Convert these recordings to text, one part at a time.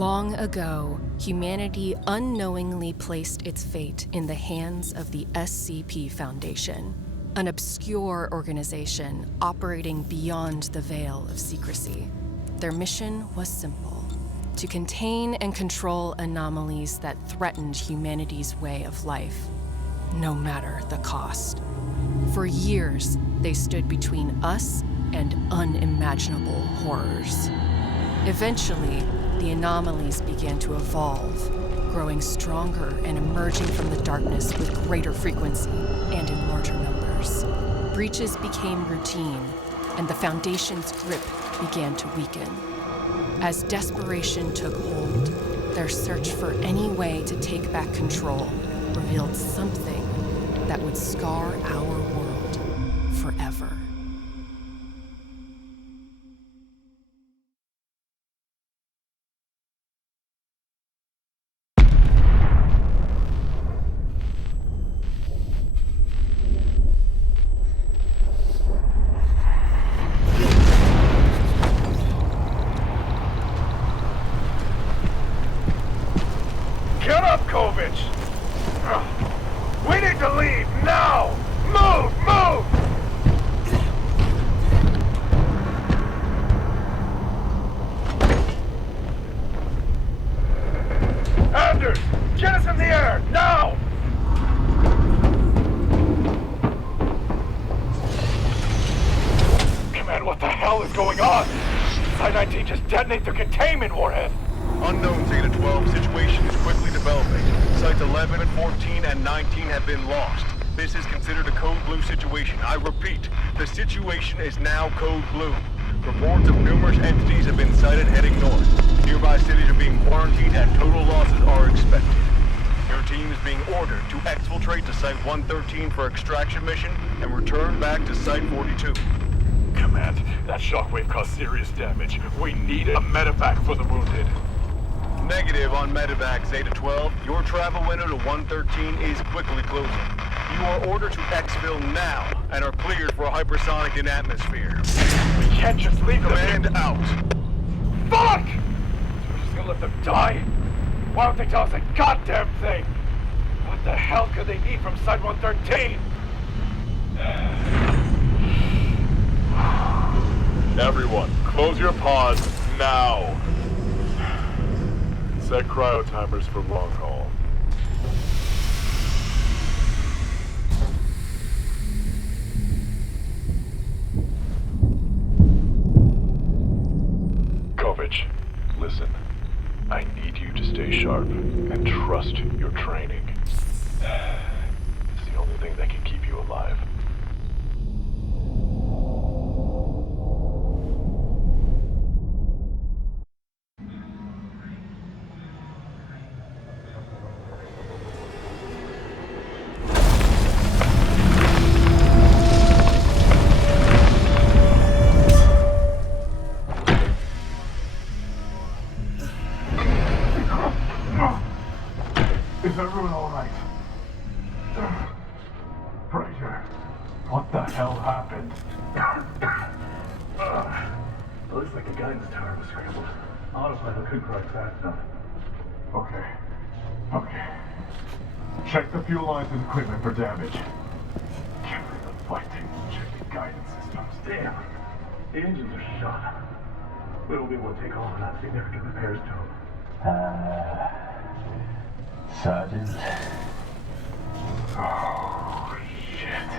Long ago, humanity unknowingly placed its fate in the hands of the SCP Foundation, an obscure organization operating beyond the veil of secrecy. Their mission was simple: to contain and control anomalies that threatened humanity's way of life, no matter the cost. For years, they stood between us and unimaginable horrors. Eventually, the anomalies began to evolve, growing stronger and emerging from the darkness with greater frequency and in larger numbers. Breaches became routine, and the Foundation's grip began to weaken. As desperation took hold, their search for any way to take back control revealed something that would scar our world forever. Get up, Kovic! We need to leave, now! Move, move! Anders, get us in the air, now! Command, what the hell is going on? Site-19 just detonated their containment warhead! Unknown, Zeta 12. Situation is quickly developing. Sites 11, 14, and 19 have been lost. This is considered a Code Blue situation. I repeat, the situation is now Code Blue. Reports of numerous entities have been sighted heading north. Nearby cities are being quarantined and total losses are expected. Your team is being ordered to exfiltrate to Site 113 for extraction mission and return back to Site 42. Command, that shockwave caused serious damage. We need a medevac for the wounded. Negative on medevac, Zeta 12. Your travel window to 113 is quickly closing. You are ordered to exfil now and are cleared for a hypersonic in atmosphere. We can't just leave them. Command out. Fuck! So we're just gonna let them die? Why don't they tell us a goddamn thing? What the hell could they need from Site 113? Everyone, close your pods now. Set cryo timers for long haul. Kovic, listen. I need you to stay sharp and trust your training. It's the only thing that can keep you alive. Is everyone all right? Fraser, what the hell happened? It looks like the guidance tower was scrambled. Autopilot couldn't correct fast enough. Okay. Check the fuel lines and equipment for damage. Get rid of the flight team. Check the guidance systems. Damn! The engines are shot. We won't be able to take off without significant repairs to them. Sergeant. Oh, shit.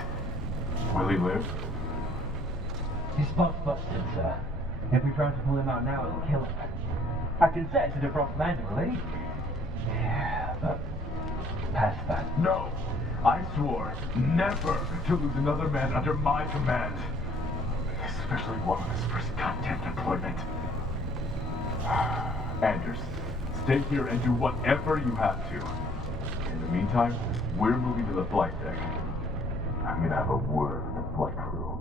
Will he live? His spot's busted, sir. If we try to pull him out now, it'll kill him. I can set it to defrost manually. Yeah, but past that. No! I swore never to lose another man under my command. Especially one on his first goddamn deployment. Anders, stay here and do whatever you have to. In the meantime, we're moving to the flight deck. I'm gonna have a word with the flight crew.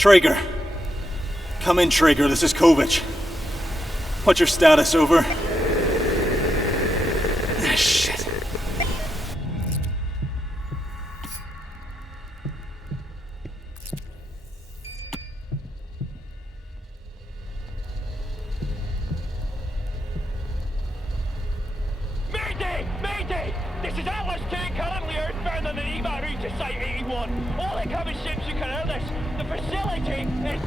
Traeger. Come in, Traeger. This is Kovic. What's your status? Over? Ah, shit. Mayday! Mayday! This is Atlas 2, currently earthbound on the EVA route to Site 81. All incoming ships who can hear this, the facility is...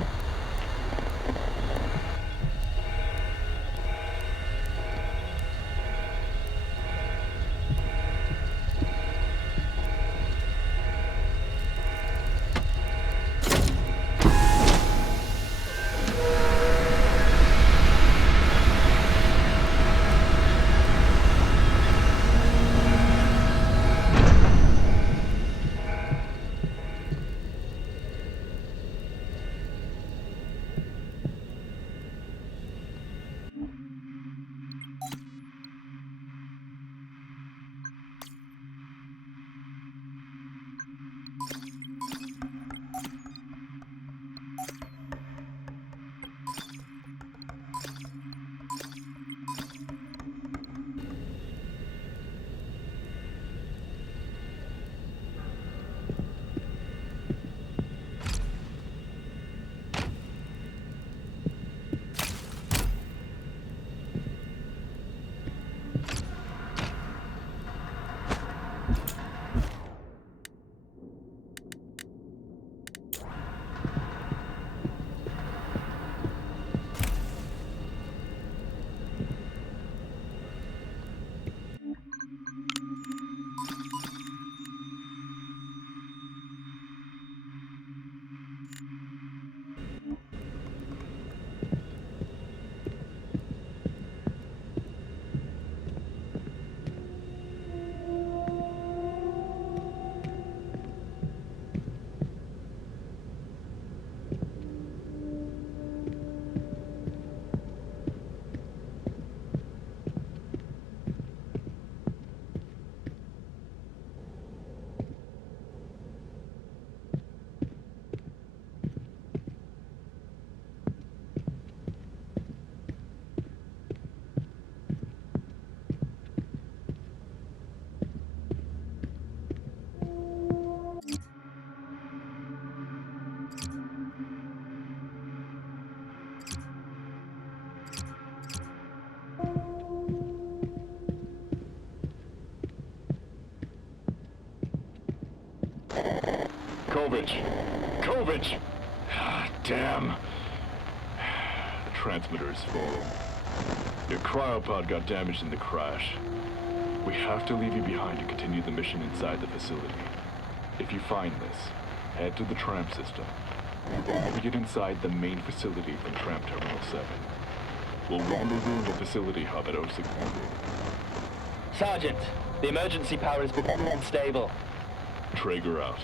Kovic! Ah, damn. The transmitter is full. Your cryopod got damaged in the crash. We have to leave you behind to continue the mission inside the facility. If you find this, head to the tram system. We get inside the main facility from Tram Terminal 7. We'll rendezvous in the facility hub at 06. Sergeant, the emergency power is becoming unstable. Traeger out.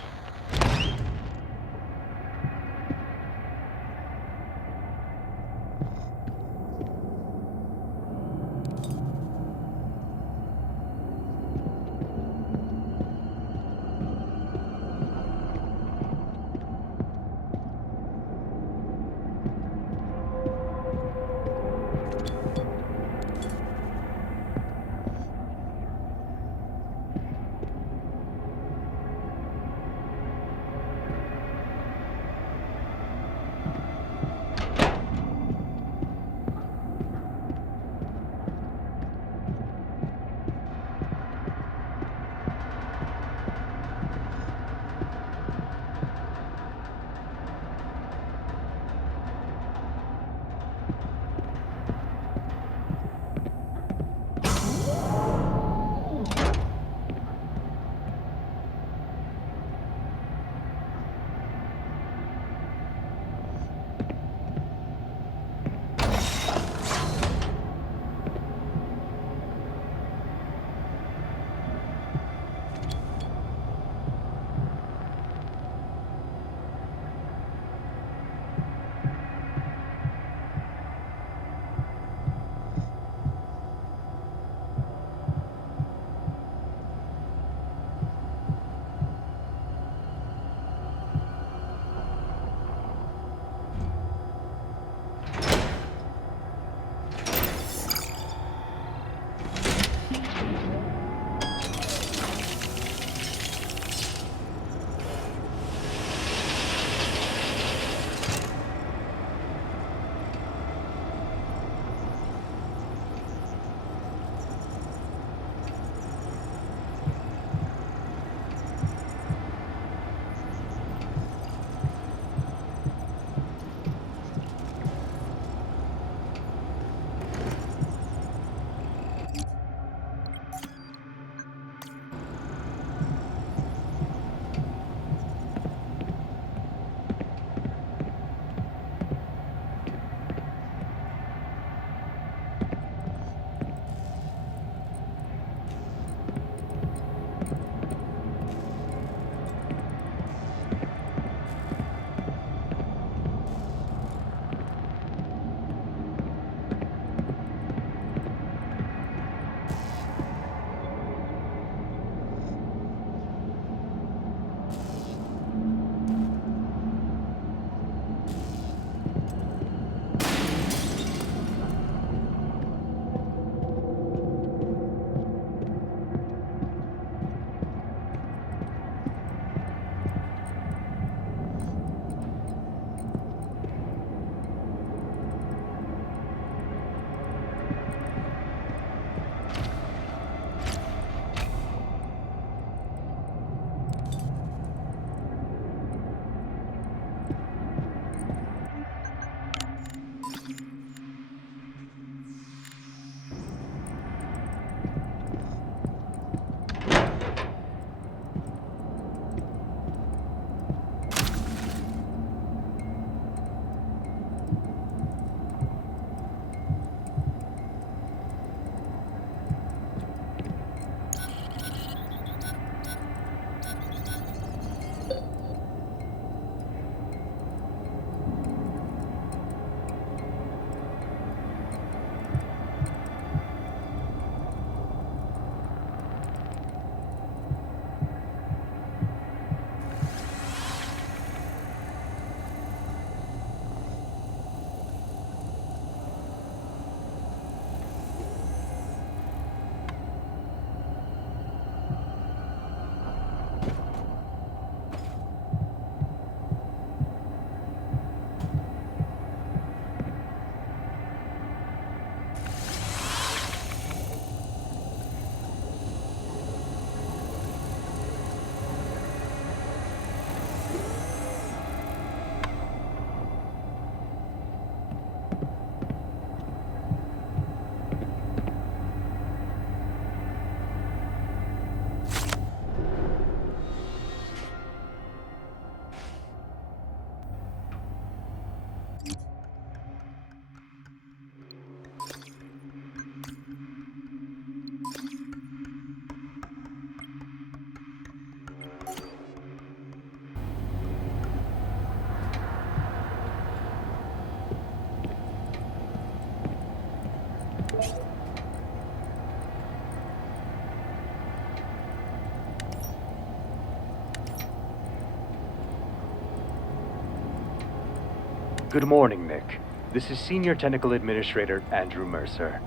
Good morning, Nick. This is Senior Technical Administrator Andrew Mercer.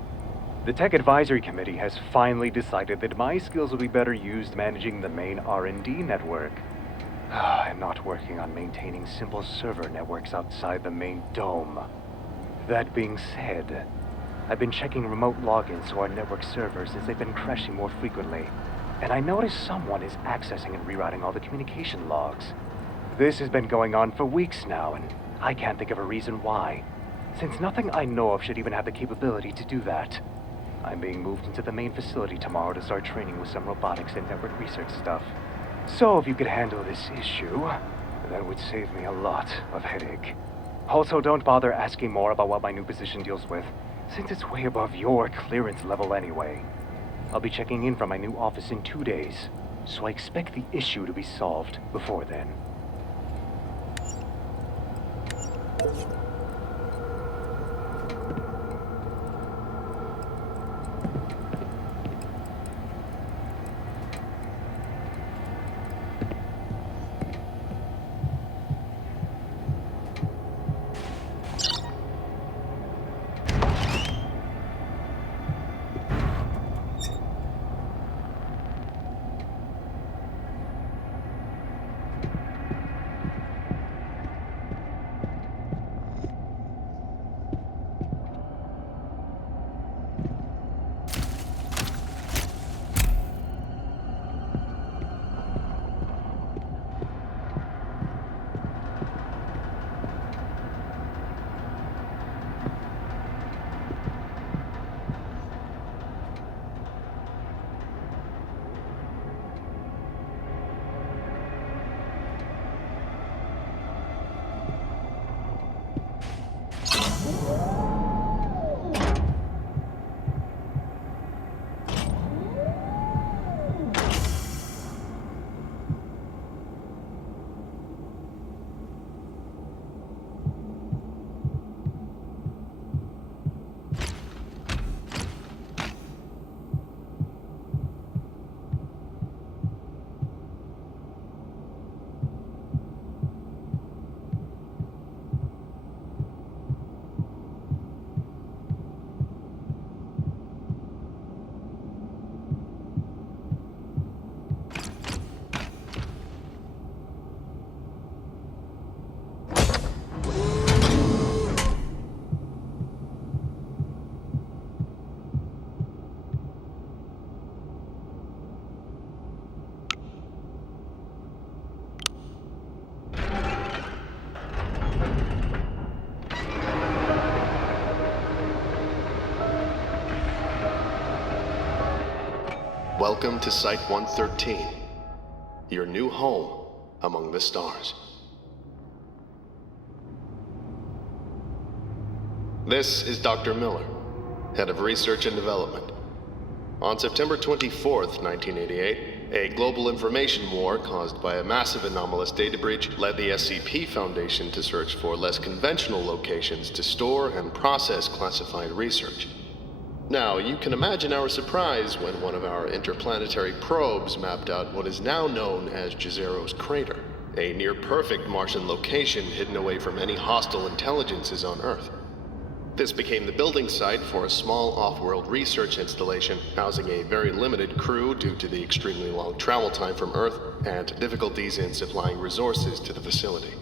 The Tech Advisory Committee has finally decided that my skills will be better used managing the main R&D network. I'm not working on maintaining simple server networks outside the main dome. That being said, I've been checking remote logins to our network servers as they've been crashing more frequently, and I noticed someone is accessing and rerouting all the communication logs. This has been going on for weeks now, and I can't think of a reason why, since nothing I know of should even have the capability to do that. I'm being moved into the main facility tomorrow to start training with some robotics and network research stuff. So if you could handle this issue, that would save me a lot of headache. Also, don't bother asking more about what my new position deals with, since it's way above your clearance level anyway. I'll be checking in from my new office in 2 days, so I expect the issue to be solved before then. Welcome to Site-113, your new home among the stars. This is Dr. Miller, Head of Research and Development. On September 24th, 1988, a global information war caused by a massive anomalous data breach led the SCP Foundation to search for less conventional locations to store and process classified research. Now, you can imagine our surprise when one of our interplanetary probes mapped out what is now known as Jazero's Crater, a near-perfect Martian location hidden away from any hostile intelligences on Earth. This became the building site for a small off-world research installation housing a very limited crew due to the extremely long travel time from Earth and difficulties in supplying resources to the facility.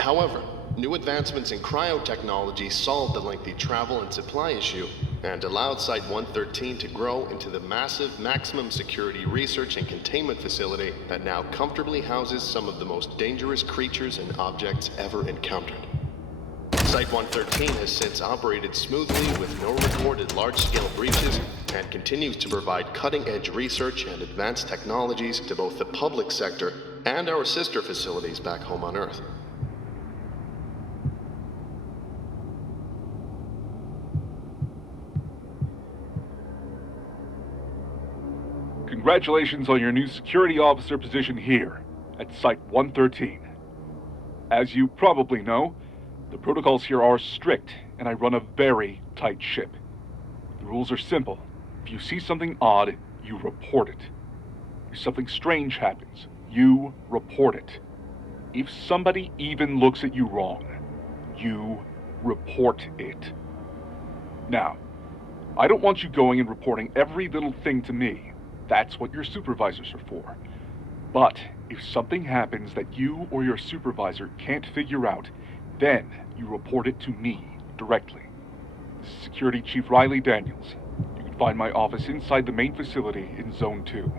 However, new advancements in cryotechnology solved the lengthy travel and supply issue and allowed Site-113 to grow into the massive maximum security research and containment facility that now comfortably houses some of the most dangerous creatures and objects ever encountered. Site-113 has since operated smoothly with no recorded large-scale breaches and continues to provide cutting-edge research and advanced technologies to both the public sector and our sister facilities back home on Earth. Congratulations on your new security officer position here at Site-113. As you probably know, the protocols here are strict, and I run a very tight ship. The rules are simple. If you see something odd, you report it. If something strange happens, you report it. If somebody even looks at you wrong, you report it. Now, I don't want you going and reporting every little thing to me. That's what your supervisors are for. But if something happens that you or your supervisor can't figure out, then you report it to me directly. This is Security Chief Riley Daniels. You can find my office inside the main facility in Zone 2.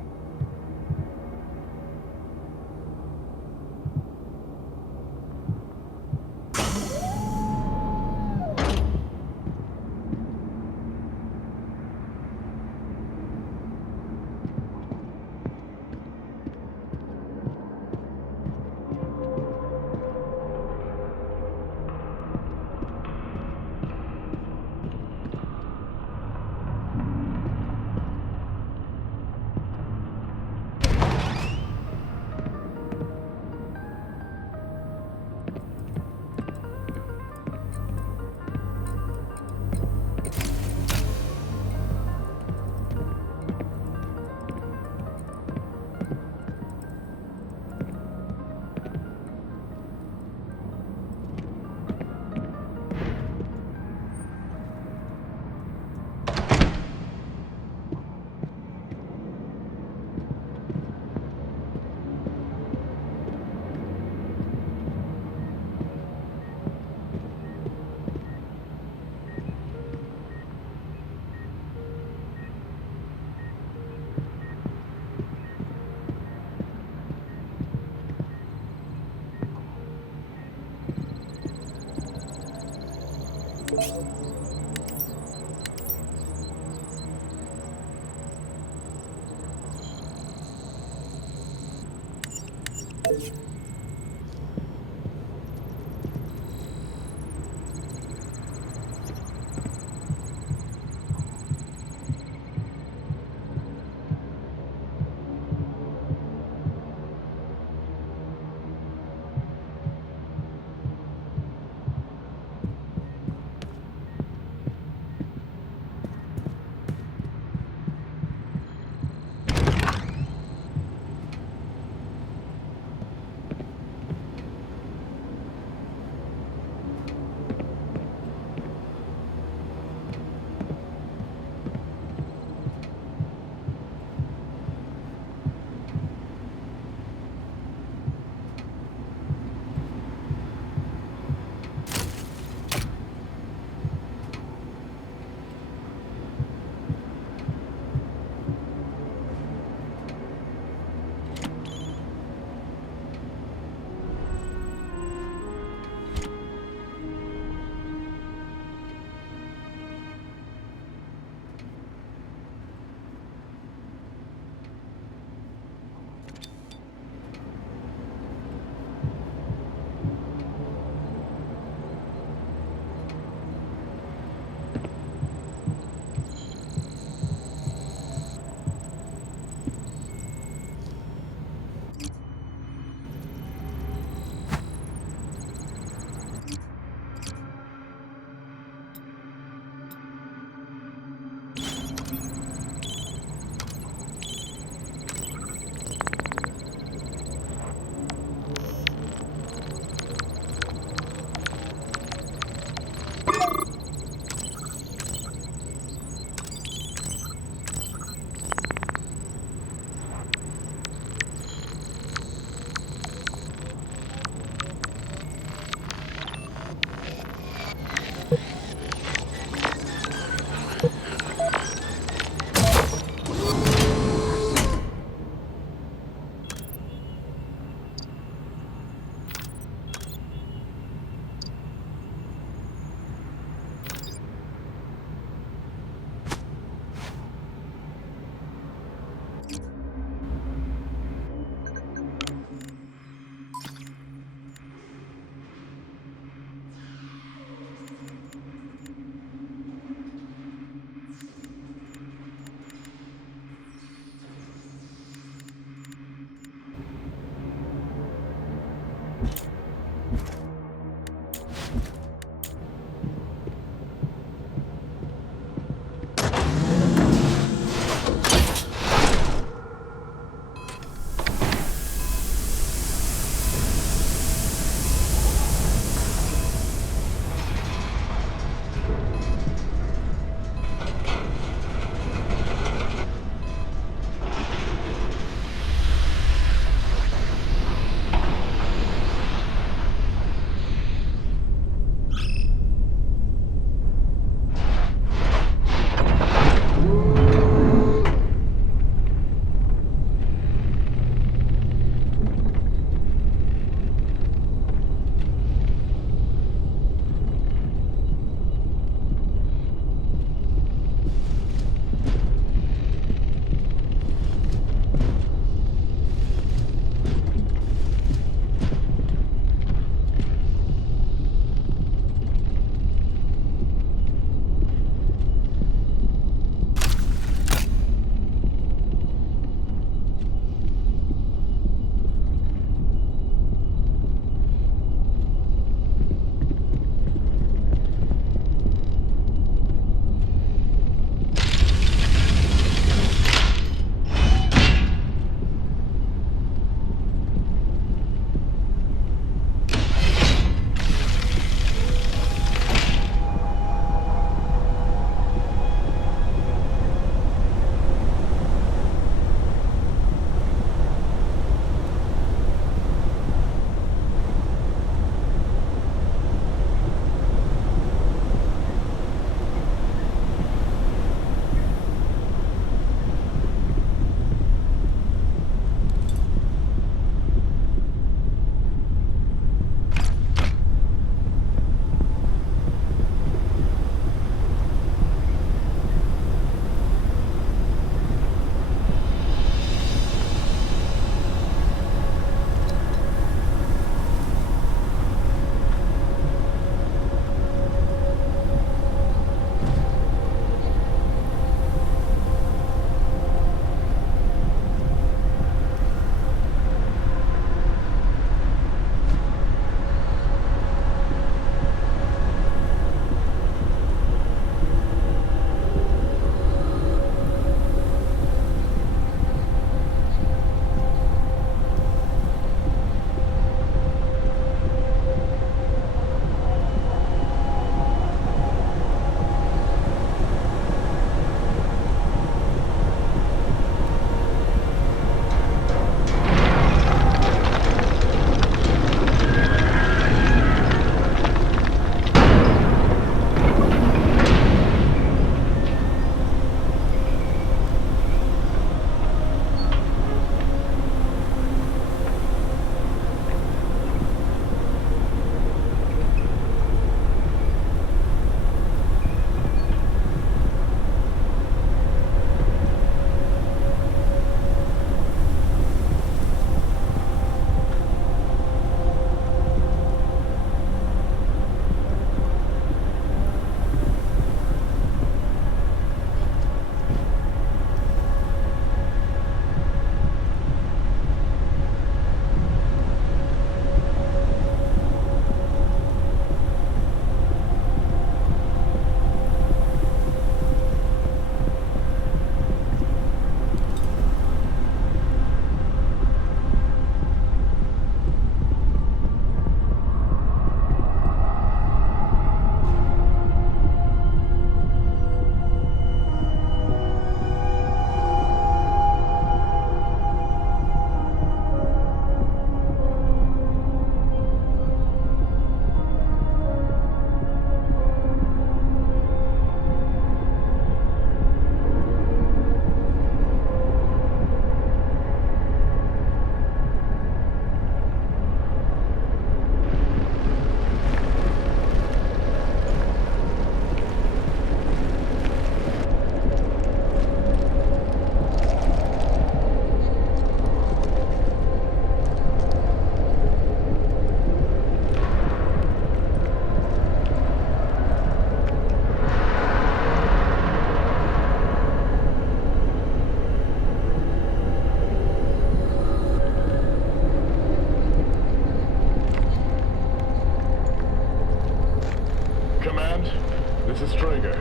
This is Traeger.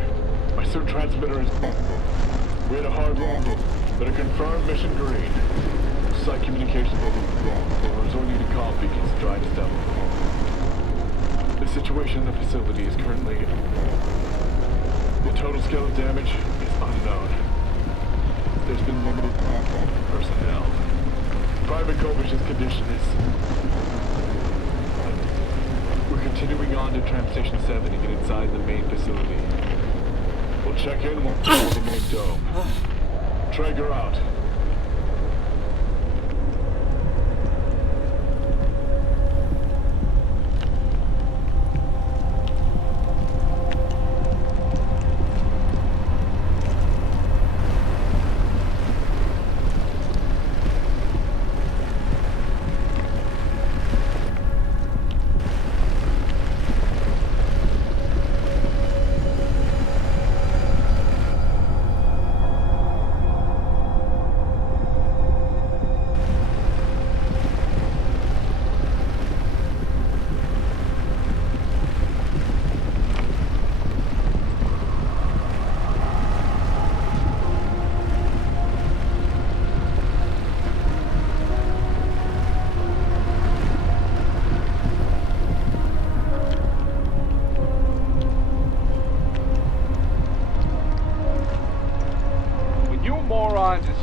My suit transmitter is... We had a hard landing, but a confirmed mission green. Site communications will be wrong. We're resorting to comm beacons to try and establish. The situation in the facility is currently... The total scale of damage is unknown. There's been limited personnel. Private Kovich's condition is... We're continuing on to Tram Station 7 to get inside the main facility. We'll check in once we're in the main dome. Traeger out.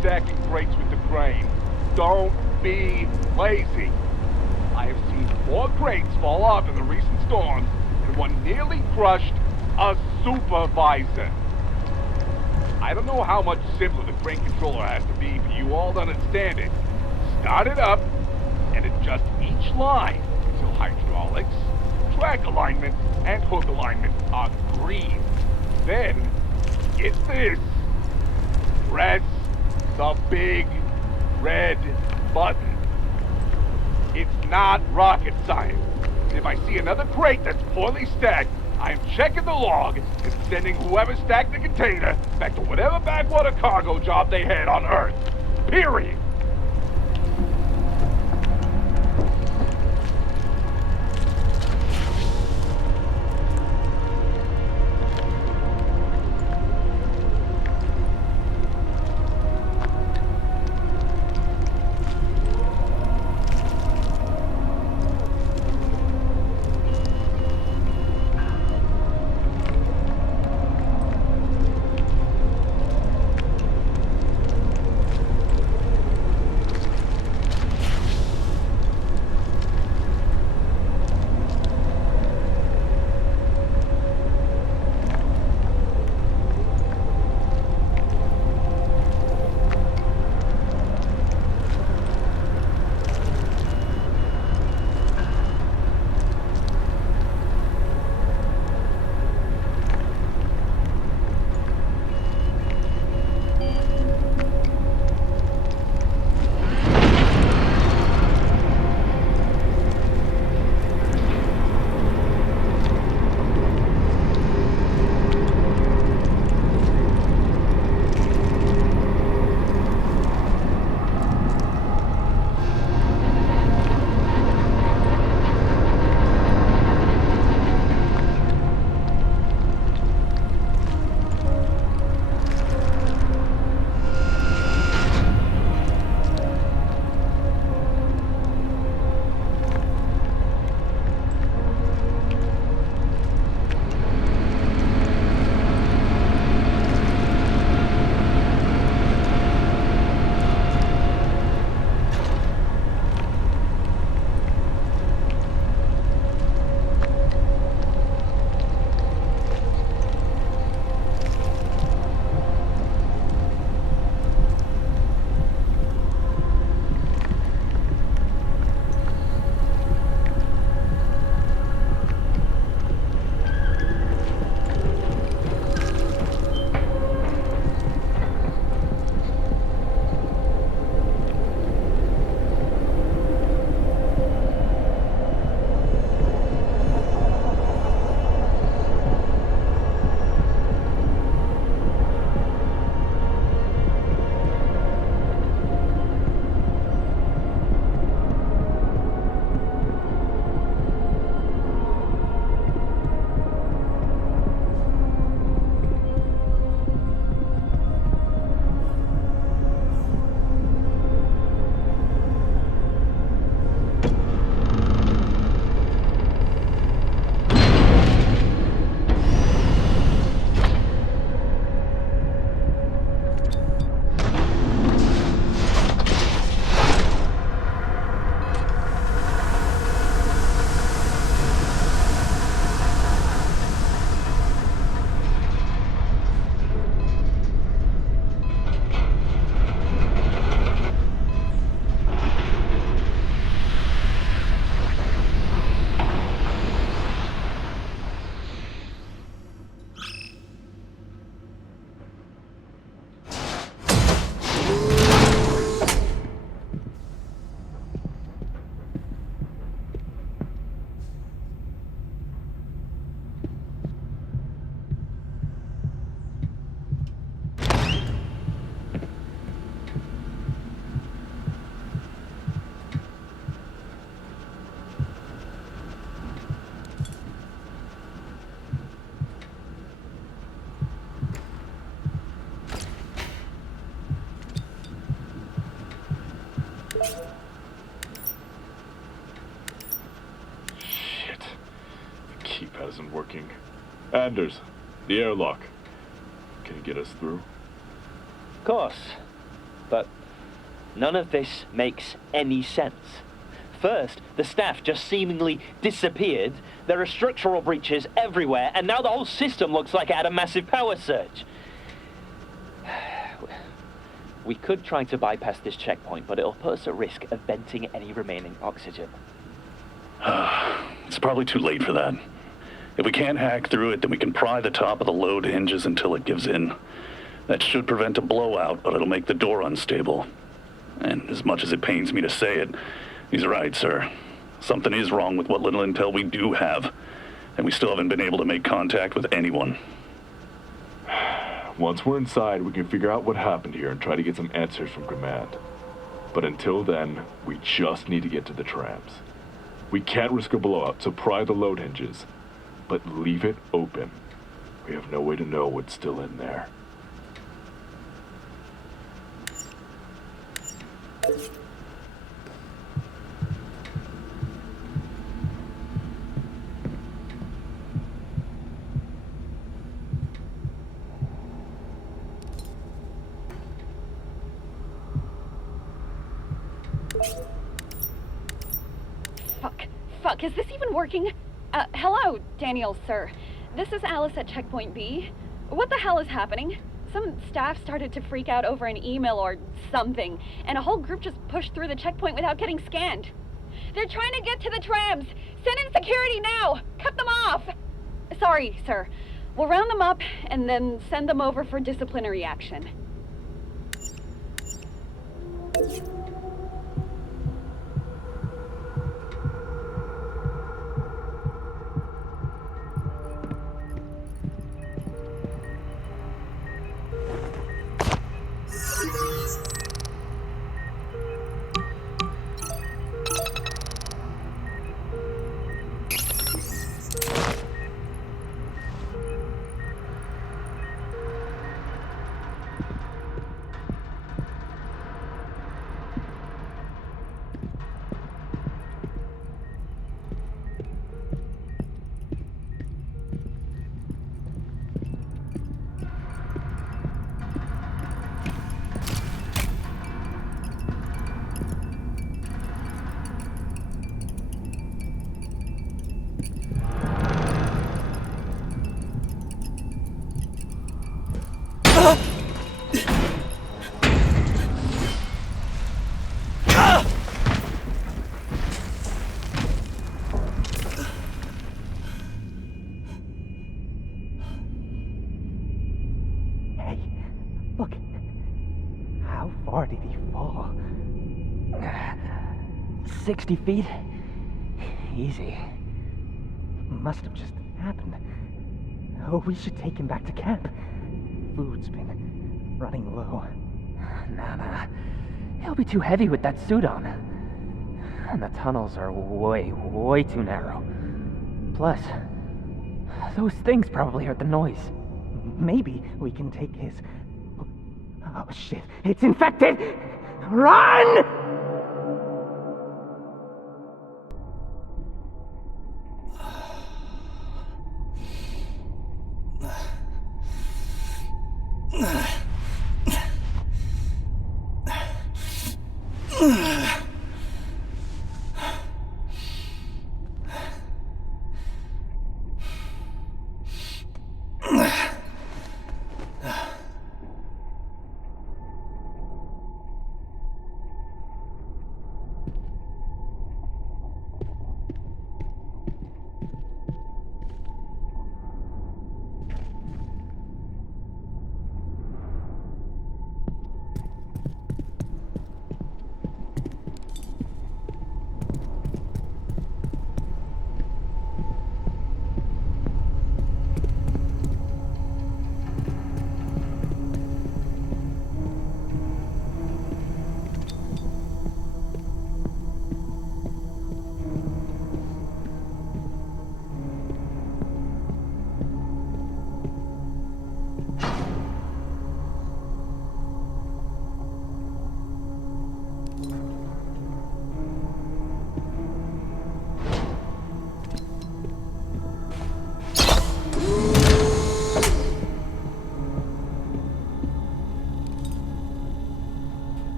Stacking crates with the crane. Don't be lazy. I have seen 4 crates fall off in the recent storms, and one nearly crushed a supervisor. I don't know how much simpler the crane controller has to be for you all to understand it. Start it up, and adjust each line until hydraulics, track alignment, and hook alignment are green. Then, get this. Press the big red button. It's not rocket science. If I see another crate that's poorly stacked, I am checking the log and sending whoever stacked the container back to whatever backwater cargo job they had on Earth. Period. isn't working. Anders, the airlock. Can you get us through? Of course. But none of this makes any sense. First, the staff just seemingly disappeared. There are structural breaches everywhere, and now the whole system looks like it had a massive power surge. We could try to bypass this checkpoint, but it'll put us at risk of venting any remaining oxygen. It's probably too late for that. If we can't hack through it, then we can pry the top of the load hinges until it gives in. That should prevent a blowout, but it'll make the door unstable. And as much as it pains me to say it, he's right, sir. Something is wrong with what little intel we do have, and we still haven't been able to make contact with anyone. Once we're inside, we can figure out what happened here and try to get some answers from command. But until then, we just need to get to the trams. We can't risk a blowout, so pry the load hinges. But leave it open. We have no way to know what's still in there. Fuck, is this even working? Hello, Daniel, sir. This is Alice at Checkpoint B. What the hell is happening? Some staff started to freak out over an email or something, and a whole group just pushed through the checkpoint without getting scanned. They're trying to get to the trams! Send in security now! Cut them off! Sorry, sir. We'll round them up and then send them over for disciplinary action. Look, how far did he fall? 60 feet? Easy. Must have just happened. Oh, we should take him back to camp. Food's been running low. Nah. He'll be too heavy with that suit on. And the tunnels are way too narrow. Plus, those things probably heard the noise. Maybe we can take his... Oh shit, it's infected! Run!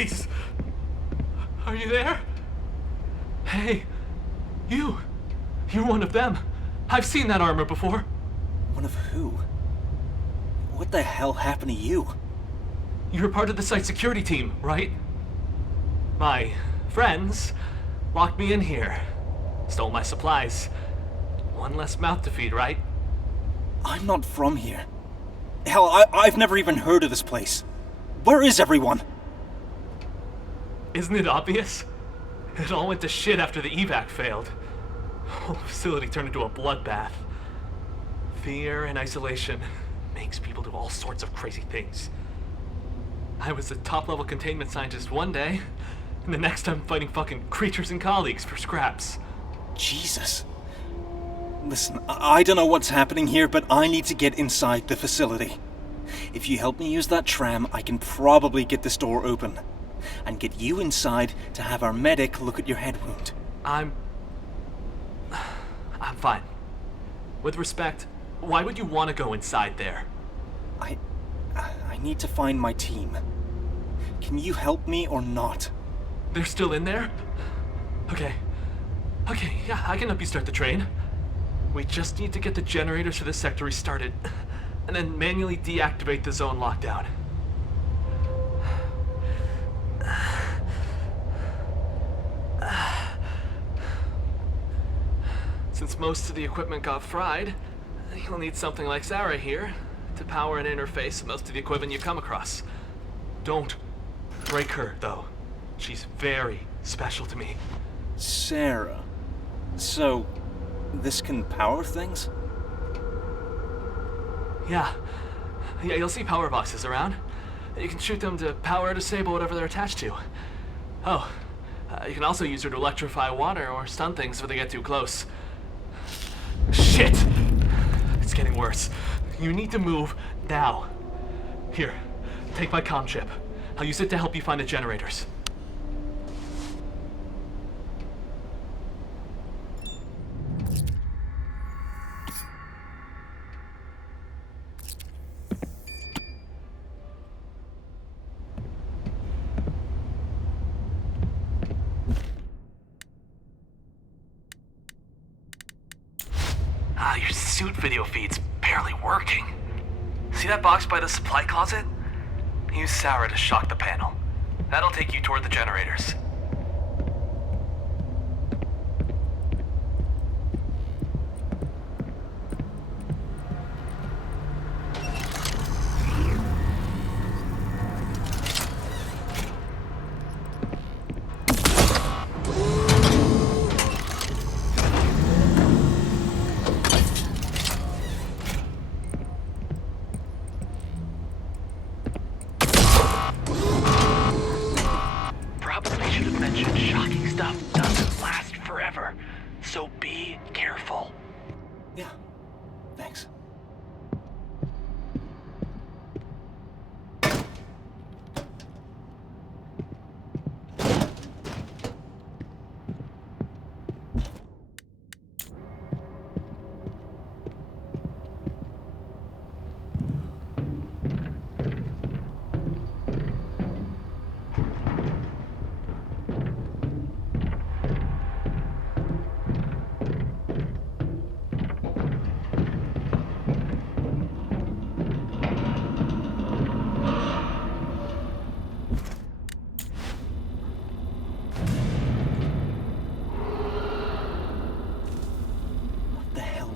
Please. Are you there? Hey, you. You're one of them. I've seen that armor before. One of who? What the hell happened to you? You're part of the site security team, right? My friends locked me in here. Stole my supplies. One less mouth to feed, right? I'm not from here. Hell, I've never even heard of this place. Where is everyone? Isn't it obvious? It all went to shit after the evac failed. The whole facility turned into a bloodbath. Fear and isolation makes people do all sorts of crazy things. I was a top-level containment scientist one day, and the next I'm fighting fucking creatures and colleagues for scraps. Jesus. Listen, I don't know what's happening here, but I need to get inside the facility. If you help me use that tram, I can probably get this door open. And get you inside to have our medic look at your head wound. I'm fine. With respect, why would you want to go inside there? I need to find my team. Can you help me or not? They're still in there? Okay, yeah, I can help you start the train. We just need to get the generators for this sector restarted, and then manually deactivate the zone lockdown. Since most of the equipment got fried, you'll need something like Sarah here to power and interface most of the equipment you come across. Don't break her, though. She's very special to me. Sarah. So, this can power things? Yeah, you'll see power boxes around. You can shoot them to power or disable whatever they're attached to. Oh, you can also use her to electrify water or stun things if they get too close. Shit! It's getting worse. You need to move now. Here, take my comm chip. I'll use it to help you find the generators. Your suit video feed's barely working. See that box by the supply closet? Use Sarah to shock the panel. That'll take you toward the generators.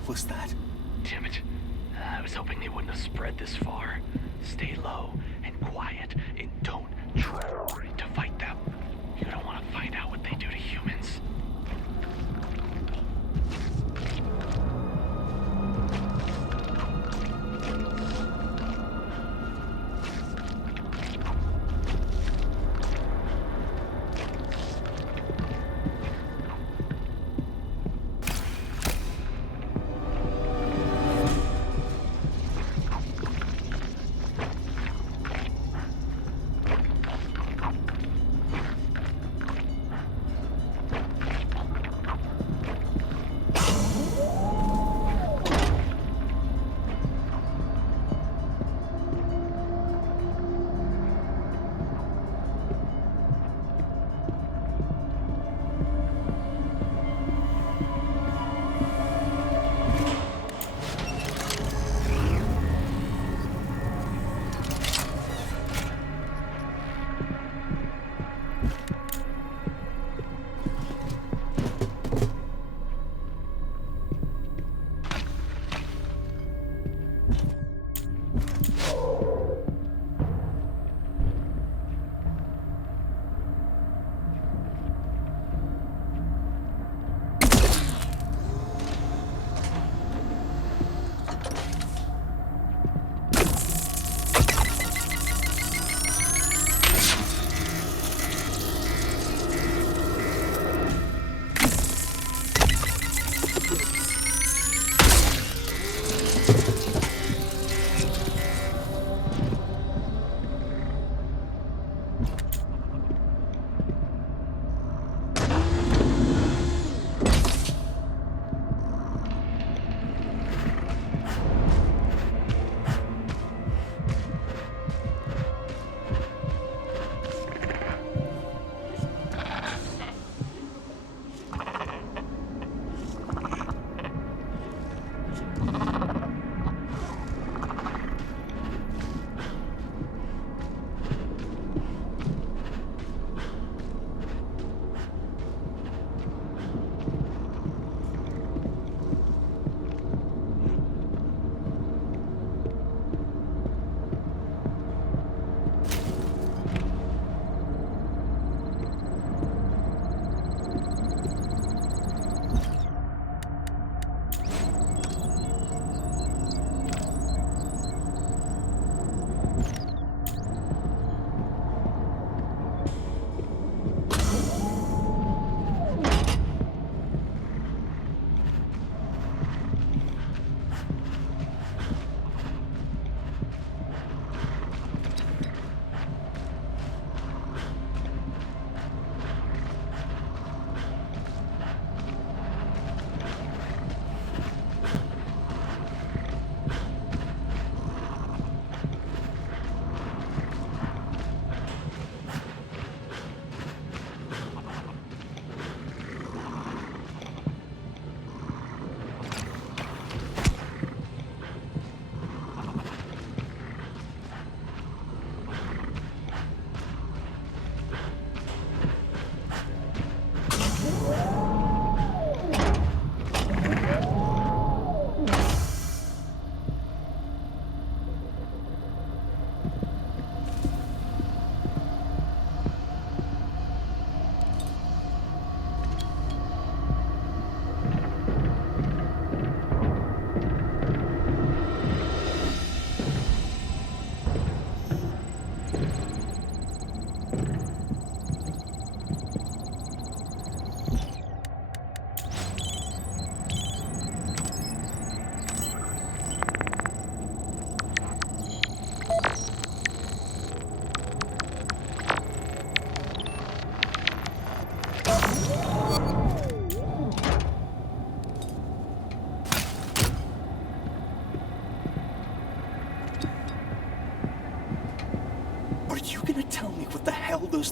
Was that? Damn it. I was hoping they wouldn't have spread this far. Stay low and quiet and don't try to fight them. You don't want to find out what they do to humans.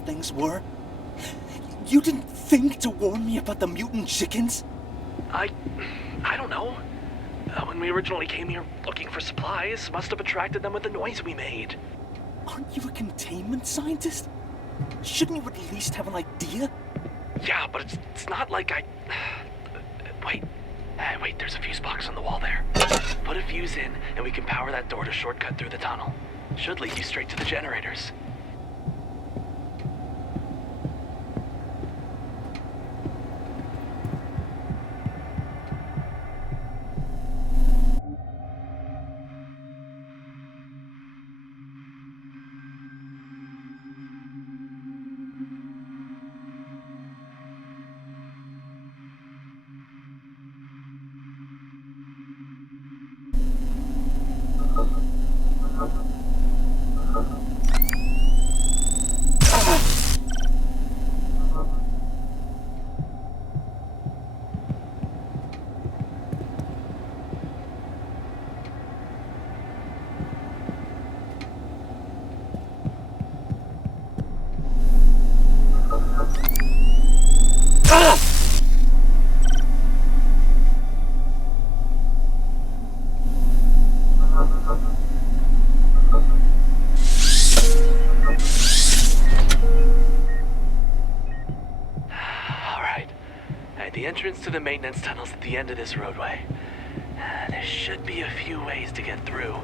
things were? You didn't think to warn me about the mutant chickens? I don't know. When we originally came here looking for supplies, must have attracted them with the noise we made. Aren't you a containment scientist? Shouldn't you at least have an idea? Yeah, but it's not like I... Wait, there's a fuse box on the wall there. Put a fuse in, and we can power that door to shortcut through the tunnel. Should lead you straight to the generators. The entrance to the maintenance tunnel's at the end of this roadway. There should be a few ways to get through.